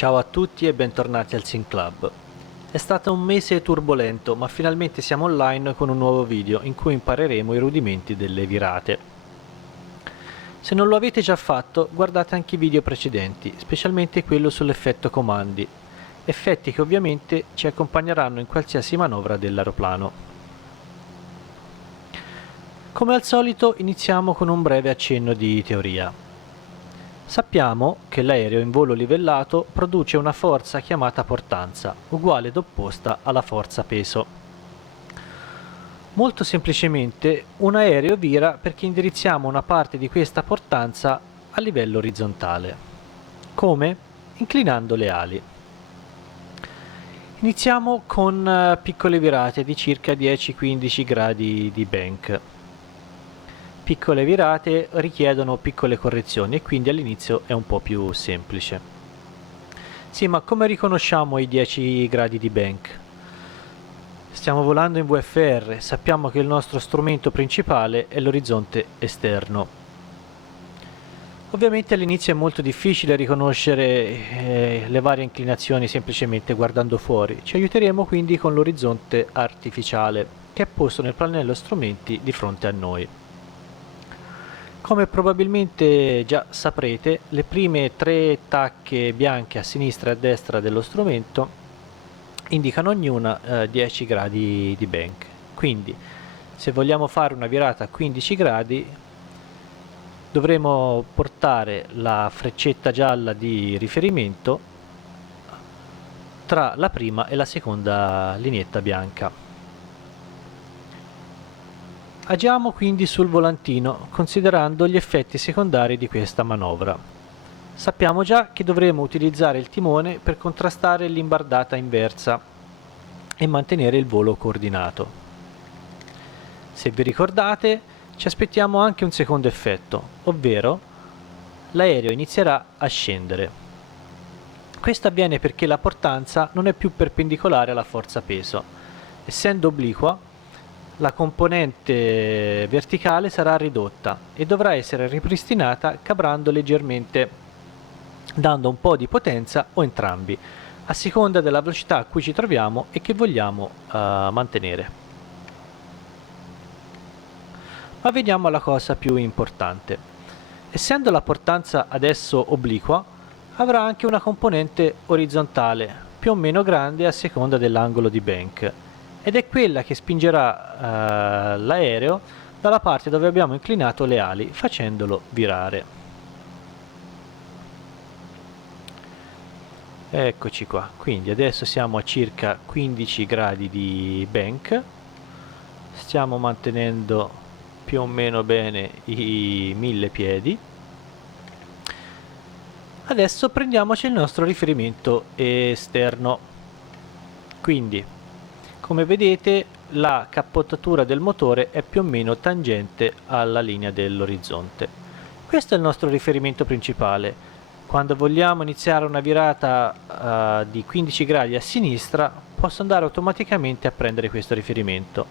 Ciao a tutti e bentornati al Sim Club. È stato un mese turbolento, ma finalmente siamo online con un nuovo video in cui impareremo i rudimenti delle virate. Se non lo avete già fatto, guardate anche i video precedenti, specialmente quello sull'effetto comandi, effetti che ovviamente ci accompagneranno in qualsiasi manovra dell'aeroplano. Come al solito iniziamo con un breve accenno di teoria. Sappiamo che l'aereo in volo livellato produce una forza chiamata portanza, uguale ed opposta alla forza peso. Molto semplicemente, un aereo vira perché indirizziamo una parte di questa portanza a livello orizzontale. Come? Inclinando le ali. Iniziamo con piccole virate di circa 10-15 gradi di bank. Piccole virate richiedono piccole correzioni e quindi all'inizio è un po' più semplice. Sì, ma come riconosciamo i 10 gradi di bank? Stiamo volando in VFR, sappiamo che il nostro strumento principale è l'orizzonte esterno. Ovviamente all'inizio è molto difficile riconoscere le varie inclinazioni semplicemente guardando fuori. Ci aiuteremo quindi con l'orizzonte artificiale, che è posto nel pannello strumenti di fronte a noi. Come probabilmente già saprete, le prime tre tacche bianche a sinistra e a destra dello strumento indicano ognuna 10 gradi di bank. Quindi, se vogliamo fare una virata a 15 gradi, dovremo portare la freccetta gialla di riferimento tra la prima e la seconda lineetta bianca. Agiamo quindi sul volantino, considerando gli effetti secondari di questa manovra. Sappiamo già che dovremo utilizzare il timone per contrastare l'imbardata inversa e mantenere il volo coordinato. Se vi ricordate, ci aspettiamo anche un secondo effetto, ovvero l'aereo inizierà a scendere. Questo avviene perché la portanza non è più perpendicolare alla forza peso. Essendo obliqua, la componente verticale sarà ridotta e dovrà essere ripristinata cabrando leggermente, dando un po' di potenza o entrambi, a seconda della velocità a cui ci troviamo e che vogliamo mantenere. Ma veniamo alla cosa più importante. Essendo la portanza adesso obliqua, avrà anche una componente orizzontale, più o meno grande a seconda dell'angolo di bank, ed è quella che spingerà l'aereo dalla parte dove abbiamo inclinato le ali, facendolo virare. Eccoci qua, quindi adesso siamo a circa 15 gradi di bank, stiamo mantenendo più o meno bene i 1000 piedi. Adesso prendiamoci il nostro riferimento esterno, quindi come vedete la cappottatura del motore è più o meno tangente alla linea dell'orizzonte. Questo è il nostro riferimento principale. Quando vogliamo iniziare una virata di 15 gradi a sinistra, posso andare automaticamente a prendere questo riferimento.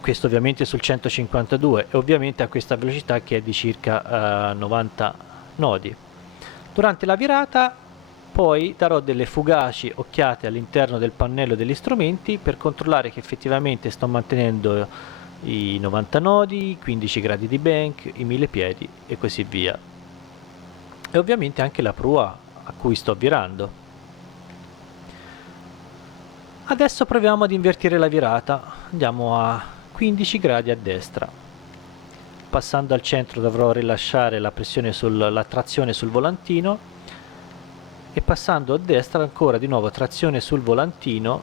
Questo ovviamente sul 152 e ovviamente a questa velocità che è di circa 90 nodi. Durante la virata poi darò delle fugaci occhiate all'interno del pannello degli strumenti per controllare che effettivamente sto mantenendo i 90 nodi, i 15 gradi di bank, i 1000 piedi e così via. E ovviamente anche la prua a cui sto virando. Adesso proviamo ad invertire la virata, andiamo a 15 gradi a destra. Passando al centro dovrò rilasciare la trazione sul volantino e passando a destra ancora di nuovo trazione sul volantino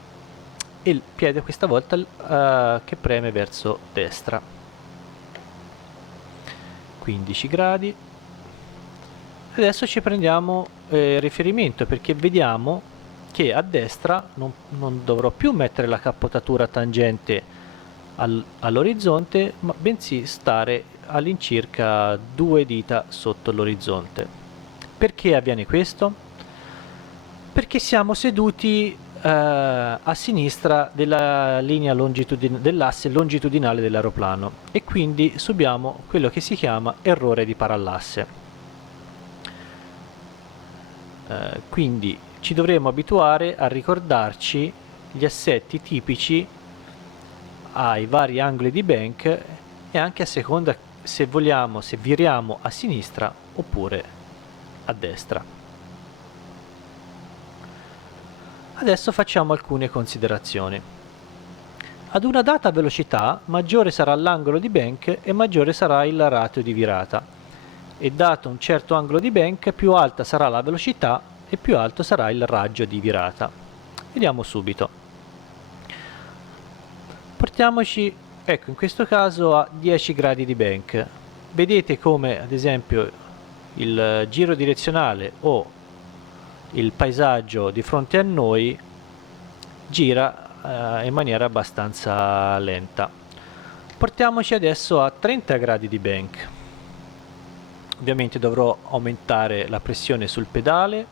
e il piede questa volta che preme verso destra. 15 gradi. Adesso ci prendiamo riferimento perché vediamo che a destra non dovrò più mettere la cappottatura tangente all'orizzonte, ma bensì stare all'incirca 2 dita sotto l'orizzonte. Perché avviene questo? Perché siamo seduti a sinistra della linea dell'asse longitudinale dell'aeroplano e quindi subiamo quello che si chiama errore di parallasse. quindi ci dovremo abituare a ricordarci gli assetti tipici ai vari angoli di bank e anche a seconda se vogliamo, se viriamo a sinistra oppure a destra. Adesso facciamo alcune considerazioni. Ad una data velocità maggiore sarà l'angolo di bank e maggiore sarà il ratio di virata, e dato un certo angolo di bank più alta sarà la velocità e più alto sarà il raggio di virata. Vediamo subito. Portiamoci, ecco, in questo caso a 10 gradi di bank. Vedete come ad esempio il giro direzionale o il paesaggio di fronte a noi gira in maniera abbastanza lenta. Portiamoci adesso a 30 gradi di bank. Ovviamente dovrò aumentare la pressione sul pedale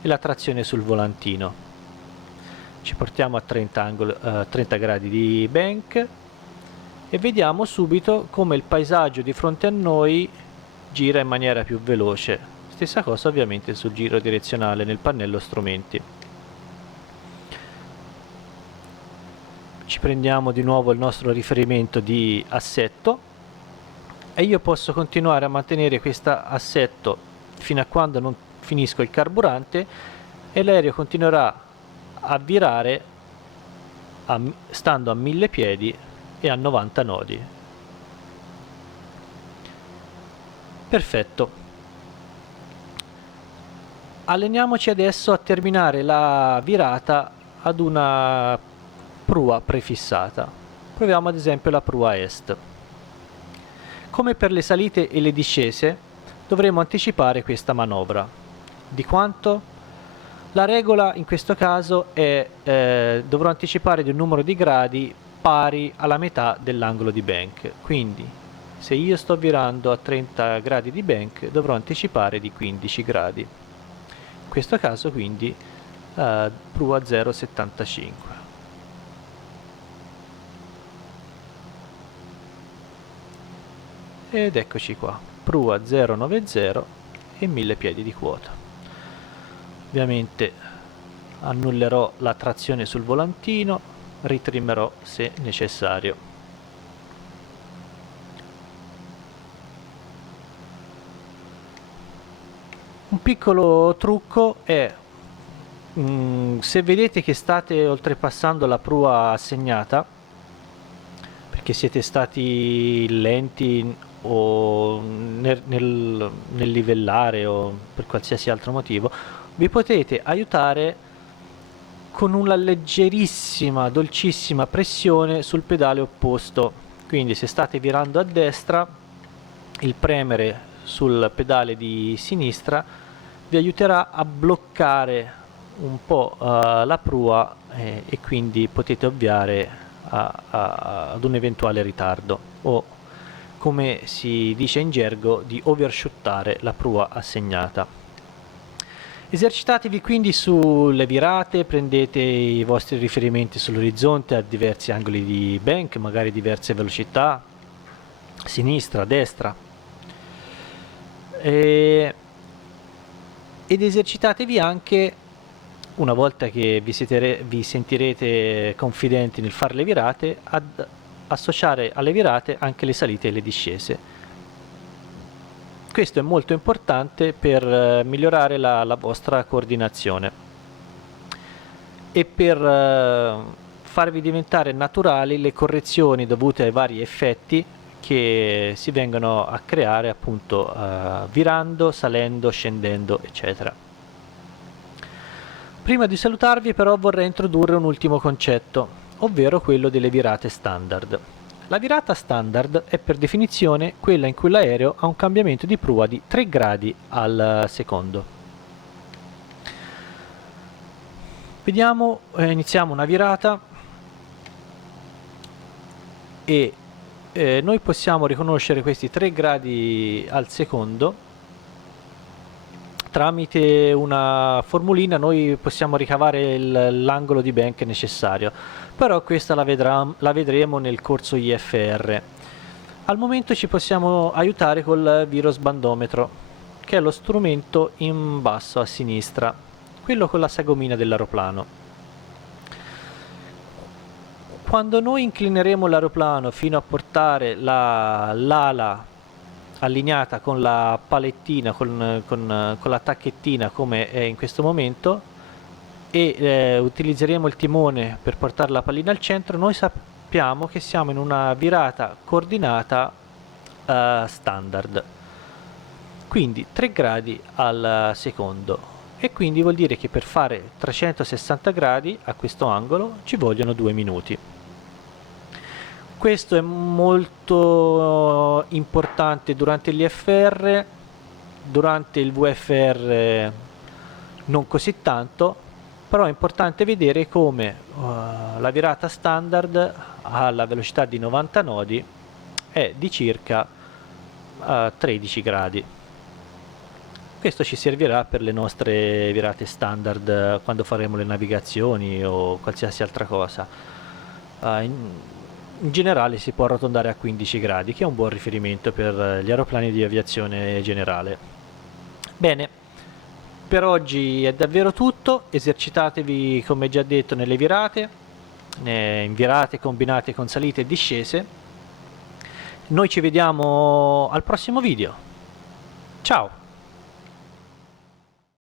e la trazione sul volantino. Ci portiamo a 30 gradi di bank e vediamo subito come il paesaggio di fronte a noi gira in maniera più veloce. Stessa cosa ovviamente sul giro direzionale nel pannello strumenti. Ci prendiamo di nuovo il nostro riferimento di assetto e io posso continuare a mantenere questo assetto fino a quando non finisco il carburante e l'aereo continuerà a virare stando a 1000 piedi e a 90 nodi. Perfetto. Alleniamoci adesso a terminare la virata ad una prua prefissata. Proviamo ad esempio la prua est. Come per le salite e le discese dovremo anticipare questa manovra. Di quanto? La regola in questo caso è dovrò anticipare di un numero di gradi pari alla metà dell'angolo di bank. Quindi se io sto virando a 30 gradi di bank dovrò anticipare di 15 gradi. In questo caso quindi prua 0,75. Ed eccoci qua, prua 0,90 e 1000 piedi di quota. Ovviamente annullerò la trazione sul volantino, ritrimmerò se necessario. Un piccolo trucco è se vedete che state oltrepassando la prua assegnata perché siete stati lenti o nel livellare o per qualsiasi altro motivo, vi potete aiutare con una leggerissima, dolcissima pressione sul pedale opposto. Quindi se state virando a destra, il premere sul pedale di sinistra vi aiuterà a bloccare un po' la prua e quindi potete ovviare ad un eventuale ritardo o, come si dice in gergo, di overshootare la prua assegnata. Esercitatevi quindi sulle virate, prendete i vostri riferimenti sull'orizzonte a diversi angoli di bank, magari diverse velocità, sinistra, destra, ed esercitatevi anche, una volta che vi sentirete confidenti nel fare le virate, ad associare alle virate anche le salite e le discese. Questo è molto importante per migliorare la vostra coordinazione e per farvi diventare naturali le correzioni dovute ai vari effetti che si vengono a creare appunto virando, salendo, scendendo, eccetera. Prima di salutarvi però vorrei introdurre un ultimo concetto, ovvero quello delle virate standard. La virata standard è per definizione quella in cui l'aereo ha un cambiamento di prua di 3 gradi al secondo. Vediamo, iniziamo una virata e noi possiamo riconoscere questi 3 gradi al secondo tramite una formulina. Noi possiamo ricavare l'angolo di bank necessario, però questa la vedremo nel corso IFR. Al momento ci possiamo aiutare col virosbandometro che è lo strumento in basso a sinistra, quello con la sagomina dell'aeroplano. Quando noi inclineremo l'aeroplano fino a portare l'ala allineata con la palettina, con la tacchettina come è in questo momento, e utilizzeremo il timone per portare la pallina al centro, noi sappiamo che siamo in una virata coordinata standard, quindi 3 gradi al secondo, e quindi vuol dire che per fare 360 gradi a questo angolo ci vogliono 2 minuti. Questo è molto importante durante gli FR, durante il VFR non così tanto, però è importante vedere come la virata standard alla velocità di 90 nodi è di circa 13 gradi. Questo ci servirà per le nostre virate standard quando faremo le navigazioni o qualsiasi altra cosa. In generale si può arrotondare a 15 gradi, che è un buon riferimento per gli aeroplani di aviazione generale. Bene, per oggi è davvero tutto. Esercitatevi, come già detto, nelle virate, in virate combinate con salite e discese. Noi ci vediamo al prossimo video. Ciao!